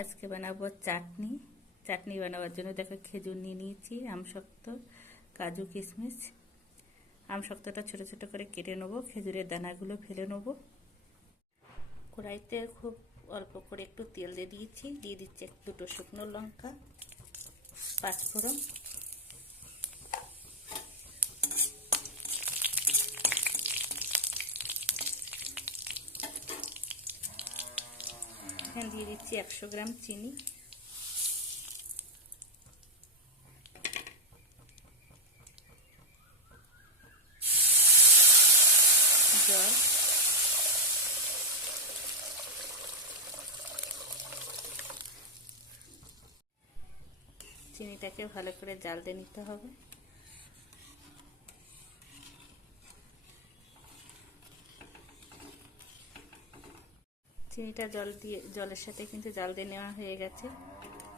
আজকে বানাবো চাটনি। চাটনি বানাবার জন্য দেখো খেজুর নিয়ে নিয়েছি, আমশক্ত, কাজু, কিশমিশ। আমশক্তটা ছোট ছোট করে কেটে নেবো, খেজুরের দানাগুলো ফেলে নেবো। কড়াইতে খুব অল্প করে একটু তেল দিয়ে দিয়েছি, দিয়ে দিচ্ছি দুটো শুকনো লঙ্কা, পাঁচফোড়ন, এখানে দিয়ে দিচ্ছি 100 গ্রাম চিনি, জল, চিনিটাকে ভালো করে জাল দিয়ে নিতে হবে। চিনিটা জলের সাথে কিন্তু জাল দিয়ে নেওয়া হয়ে গেছে।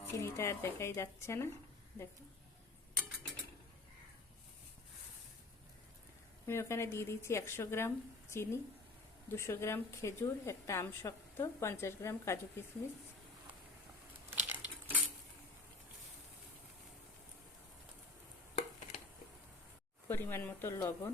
চিনিটা আর দেখাই যাচ্ছে না, দেখো। আমি ওখানে দিয়ে দিচ্ছি 100 গ্রাম চিনি, 200 গ্রাম খেজুর, একটা আমশক্ত, 50 গ্রাম কাজু কিশমিশ, পরিমাণ মতো লবণ,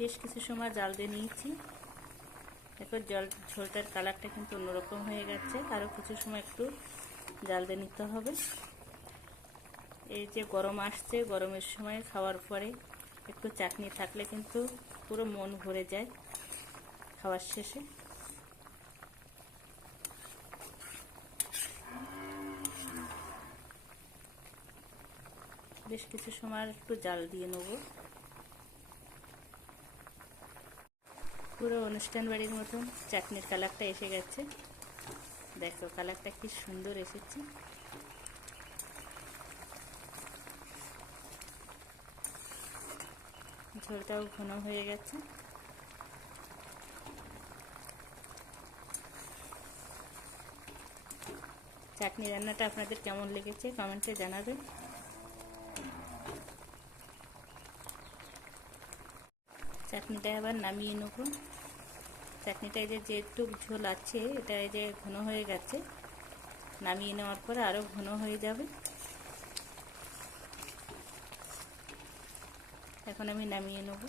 বেশ কিছু সময় জাল দিয়ে নিয়েছি। দেখো ঝোলটার কালারটা কিন্তু অন্যরকম হয়ে গেছে, আরও কিছু সময় একটু জাল দিয়ে নিতে হবে। এই যে গরম আসছে, গরমের সময় খাওয়ার পরে একটু চাটনি থাকলে কিন্তু পুরো মন ভরে যায় খাওয়ার শেষে। বেশ কিছু সময় একটু জাল দিয়ে নেব। পুরো অনুষ্ঠান বাড়ির মতন চাটনির কালারটা এসে গেছে, দেখো কালারটা কি সুন্দর এসেছে। ঝোলটাও ঘন হয়ে গেছে। চাটনি রান্নাটা আপনাদের কেমন লেগেছে কমেন্টে জানাবেন। চাটনিটা আবার নামিয়ে নেব। চাটনিটা এই যে যেটুক ঝোল আছে, এটা এই যে ঘন হয়ে গেছে, নামিয়ে নেওয়ার পরে আরও ঘন হয়ে যাবে। এখন আমি নামিয়ে নেব।